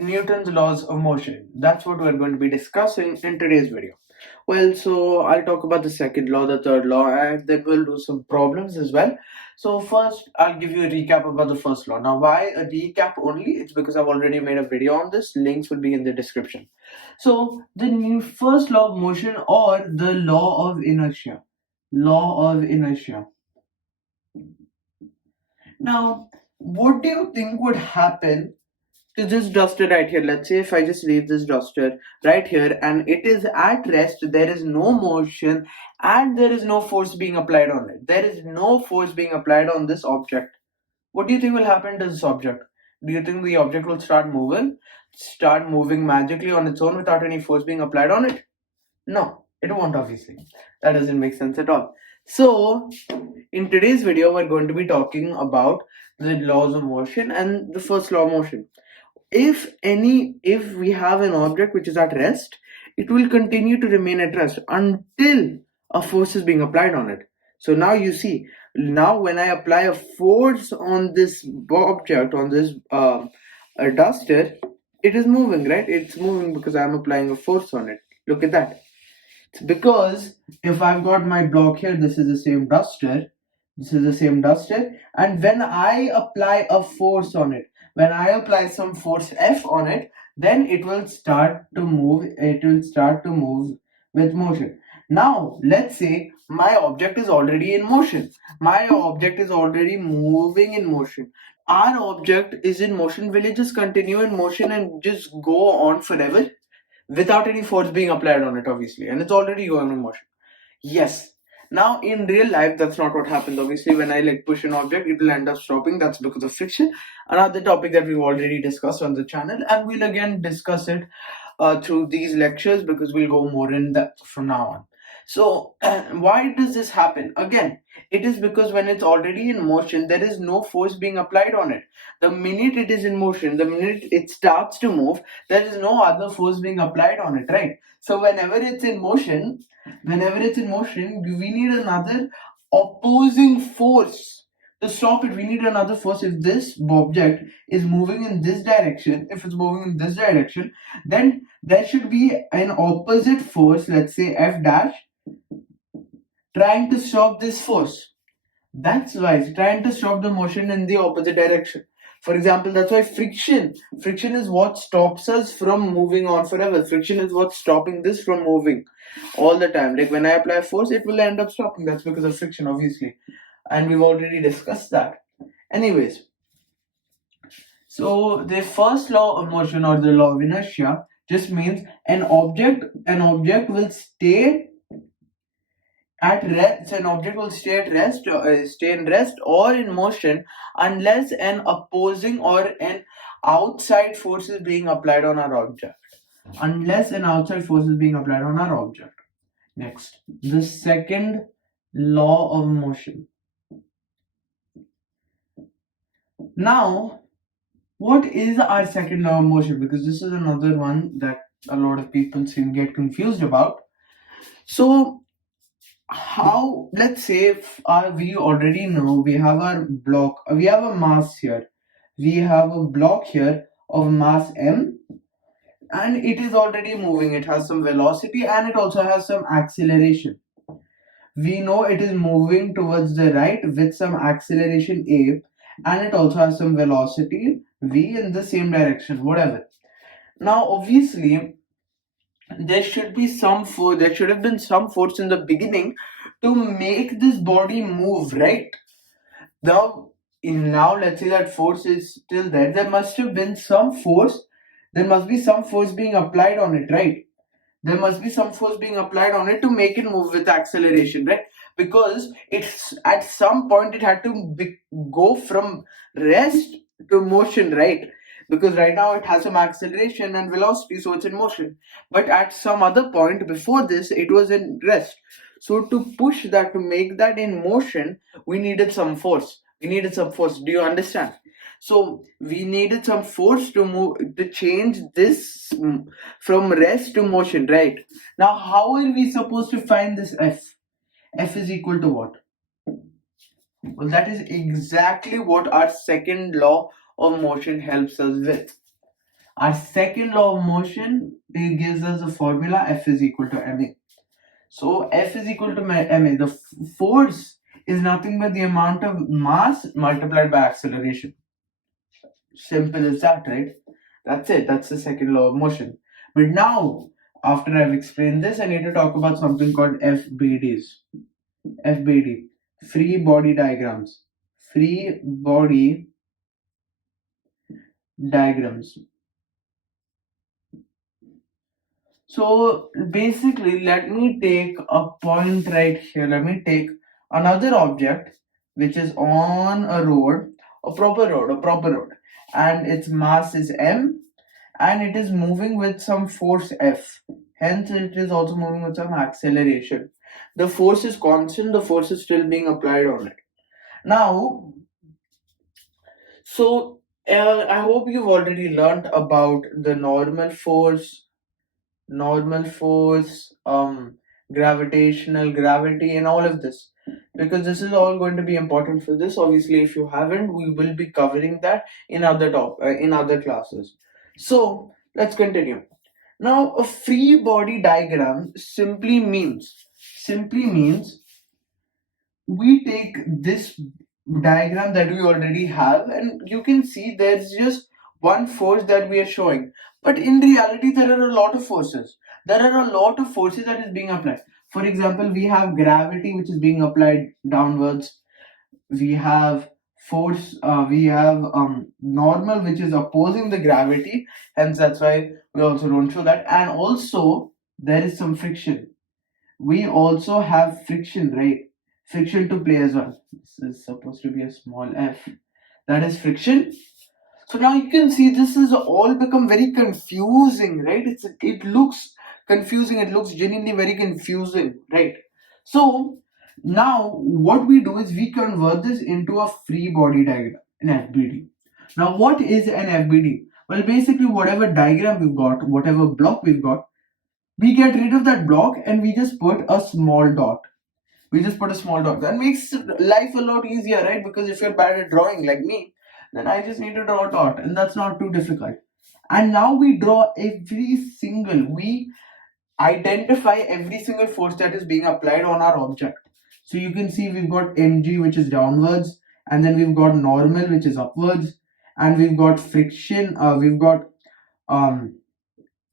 Newton's laws of motion. That's what we're going to be discussing in today's video. Well, so I'll talk about the second law, the third law, and then we'll do some problems as well. So first, I'll give you a recap about the first law. Now, why a recap only? It's because I've already made a video on this. Links will be in the description. So the first law of motion, or the law of inertia. Law of inertia. Now, what do you think would happen to this duster right here? Let's say if I just leave this duster right here and it is at rest, there is no motion and there is no force being applied on it. There is no force being applied on this object. What do you think will happen to this object? Do you think the object will start moving magically on its own without any force being applied on it? No, it won't, obviously. That doesn't make sense at all. So, in today's video, we're going to be talking about the laws of motion and the first law of motion. If we have an object which is at rest, it will continue to remain at rest until a force is being applied on it. So now you see, now when I apply a force on this object, on this duster, it is moving, right? It's moving because I'm applying a force on it. Look at that. It's because if I've got my block here, this is the same duster, and when I apply a force on it, when I apply some force F on it, then it will start to move. It will start to move with motion. Now, let's say my object is already in motion. My object is already moving in motion. Our object is in motion. Will it just continue in motion and just go on forever without any force being applied on it, obviously? And it's already going in motion. Yes. Now, in real life, that's not what happens. Obviously, when I push an object, it will end up stopping. That's because of friction. Another topic that we've already discussed on the channel, and we'll again discuss it through these lectures because we'll go more in depth from now on. So, why does this happen? Again, it is because when it's already in motion, there is no force being applied on it. The minute it is in motion, the minute it starts to move, there is no other force being applied on it, right? So, whenever it's in motion, we need another opposing force to stop it. We need another force. If this object is moving in this direction, then there should be an opposite force, let's say F dash, trying to stop this force. That's why it's trying to stop the motion in the opposite direction. For example, that's why friction is what stops us from moving on forever. Friction is what's stopping this from moving all the time. Like when I apply force, it will end up stopping. That's because of friction, obviously. And we've already discussed that. Anyways, so the first law of motion, or the law of inertia, just means an object will stay at rest. An object will stay at rest, stay in rest or in motion unless an opposing or an outside force is being applied on our object. Next, the second law of motion. Now, what is our second law of motion? Because this is another one that a lot of people seem to get confused about. So, let's say we already know we have our block, we have a mass here, we have a block here of mass m, and it is already moving. It has some velocity and it also has some acceleration. We know it is moving towards the right with some acceleration a, and it also has some velocity v in the same direction, whatever. Now, obviously, there should have been some force in the beginning to make this body move, right? Now let's say that force is still there. There must be some force being applied on it, right? There must be some force being applied on it to make it move with acceleration, right? Because it's at some point it had to go from rest to motion, right? Because right now it has some acceleration and velocity, so it's in motion. But at some other point before this, it was in rest. So to push that, to make that in motion, we needed some force. Do you understand? So we needed some force to change this from rest to motion, right? Now, how are we supposed to find this F? F is equal to what? Well, that is exactly what our second law of motion helps us with. Our second law of motion, it gives us the formula F is equal to ma. So F is equal to ma. The force is nothing but the amount of mass multiplied by acceleration. Simple as that, right? That's it. That's the second law of motion. But now, after I've explained this, I need to talk about something called FBDs. FBD, free body diagrams. Free body diagrams. So basically, let me take a point right here. Let me take another object which is on a road, a proper road, and its mass is m, and it is moving with some force F. Hence, it is also moving with some acceleration. The force is constant, the force is still being applied on it. Now, I hope you've already learnt about the normal force, gravitational gravity, and all of this. Because this is all going to be important for this. Obviously, if you haven't, we will be covering that in other classes. So let's continue. Now, a free body diagram simply means we take this diagram that we already have, and you can see there's just one force that we are showing. But in reality, there are a lot of forces. There are a lot of forces that is being applied. For example, we have gravity which is being applied downwards. We have force. We have normal which is opposing the gravity. Hence, that's why we also don't show that. And also, there is some friction. We also have friction, right? Friction to play as well. This is supposed to be a small f. That is friction. So now you can see this is all become very confusing, right? It looks confusing. It looks genuinely very confusing, right? So now what we do is we convert this into a free body diagram, an FBD. Now what is an FBD? Well, basically whatever diagram we've got, whatever block we've got, we get rid of that block and we just put a small dot. That makes life a lot easier, right? Because if you're bad at drawing like me, then I just need to draw a dot, and that's not too difficult. And now we identify every single force that is being applied on our object. So you can see we've got mg, which is downwards, and then we've got normal, which is upwards, and we've got friction.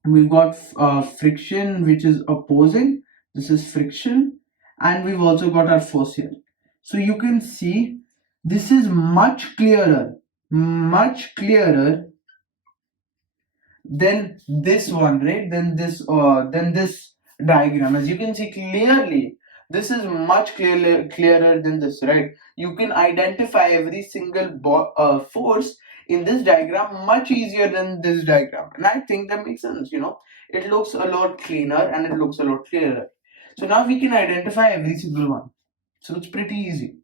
We've got friction, which is opposing. This is friction, and we've also got our force here. So you can see this is much clearer than this one, right? Than this diagram. As you can see clearly, this is much clearer than this, right? You can identify every single force in this diagram much easier than this diagram, and I think that makes sense. It looks a lot cleaner and it looks a lot clearer. So now we can identify every single one, so it's pretty easy.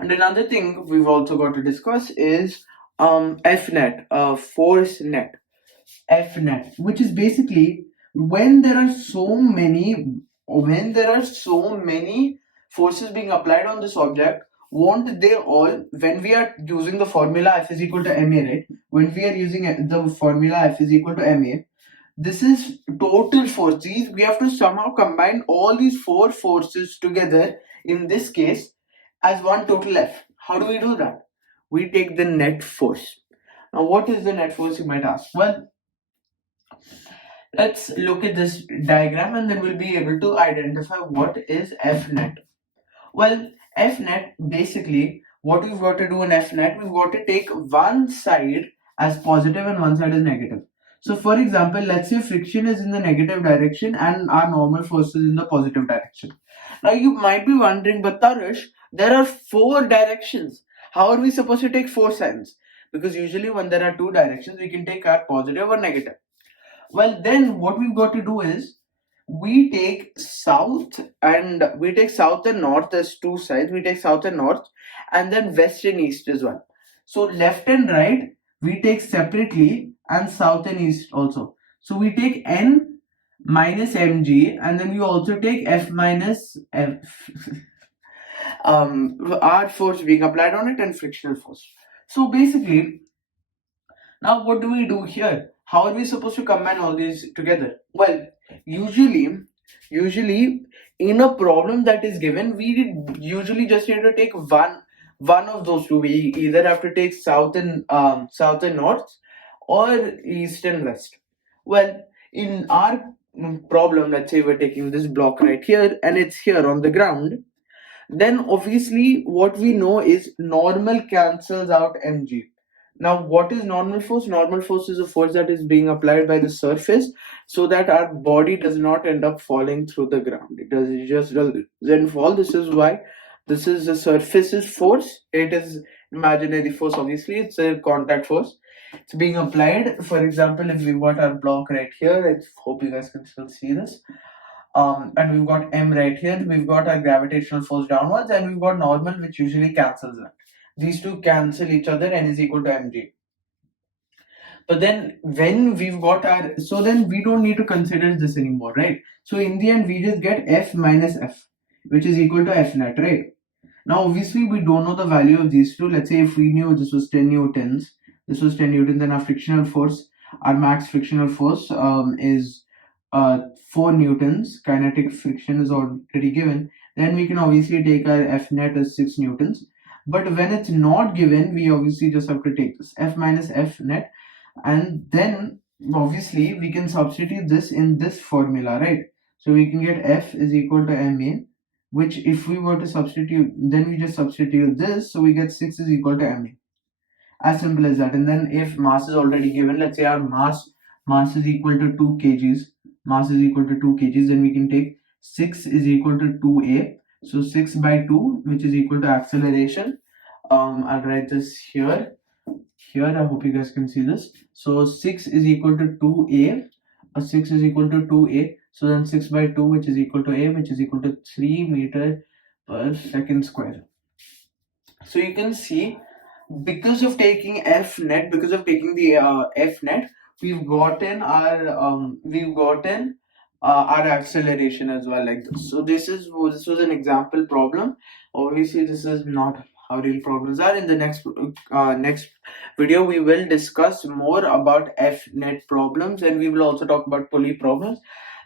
And another thing we've also got to discuss is FNet, force net. FNet, which is basically when there are so many forces being applied on this object, won't they all, when we are using the formula F is equal to ma, right? When we are using the formula F is equal to ma, this is total force. We have to somehow combine all these four forces together, in this case, as one total F. How do we do that? We take the net force. Now, what is the net force, you might ask? Well, let's look at this diagram and then we'll be able to identify what is FNet. Well, FNet, basically, what we've got to do in FNet, we've got to take one side as positive and one side as negative. So, for example, let's say friction is in the negative direction and our normal force is in the positive direction. Now, you might be wondering, but Tarush, there are 4 directions. How are we supposed to take 4 signs? Because usually when there are 2 directions, we can take our positive or negative. Well, then what we've got to do is we take south and north as 2 sides. We take south and north, and then west and east as well. So left and right we take separately, and south and east also. So we take n minus mg, and then we also take f minus f. Our force being applied on it and frictional force. So basically, Now, what do we do here? How are we supposed to combine all these together? Well, usually in a problem that is given, we usually just need to take one of those two. We either have to take south and north, or east and west. Well, in our problem, let's say we're taking this block right here and it's here on the ground, then obviously what we know is normal cancels out mg. Now, what is normal force? Normal force is a force that is being applied by the surface so that our body does not end up falling through the ground. It just doesn't fall. This is why this is the surface's force. It is imaginary force, obviously. It's a contact force. It's being applied. For example, if we've got our block right here, I hope you guys can still see this. And we've got m right here. We've got our gravitational force downwards, and we've got normal, which usually cancels that. These two cancel each other, n is equal to mg. But then when we've got our, so then we don't need to consider this anymore, right? So in the end, we just get F minus F, which is equal to F net, right? Now, obviously, we don't know the value of these two. Let's say if we knew this was 10 newtons, then our frictional force, our max frictional force is 4 newtons. Kinetic friction is already given. Then we can obviously take our F net as 6 newtons. But when it's not given, we obviously just have to take this F minus F net, and then obviously we can substitute this in this formula, right? So we can get F is equal to ma, which if we were to substitute, then we just substitute this, so we get 6 is equal to ma. As simple as that. And then if mass is already given, let's say our mass is equal to 2 kgs, then we can take 6 is equal to 2a. So 6 by 2, which is equal to acceleration. I'll write this here. I hope you guys can see this. So 6 is equal to 2a. 6 is equal to 2a. So then 6 by 2, which is equal to a, which is equal to 3 meter per second square. So you can see, because of taking F net, because of taking the F net, we've gotten our acceleration as well, like this. So this was an example problem. Obviously, this is not how real problems are. In the next video, we will discuss more about F net problems, and we will also talk about pulley problems.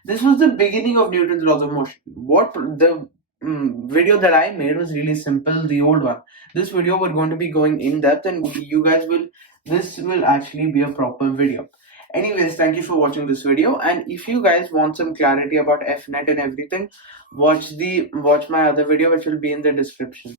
This was the beginning of Newton's laws of motion. What the video that I made was really simple, the old one. This video we're going to be going in depth, and this will actually be a proper video. Anyways, thank you for watching this video, and if you guys want some clarity about F net and everything, watch my other video, which will be in the description.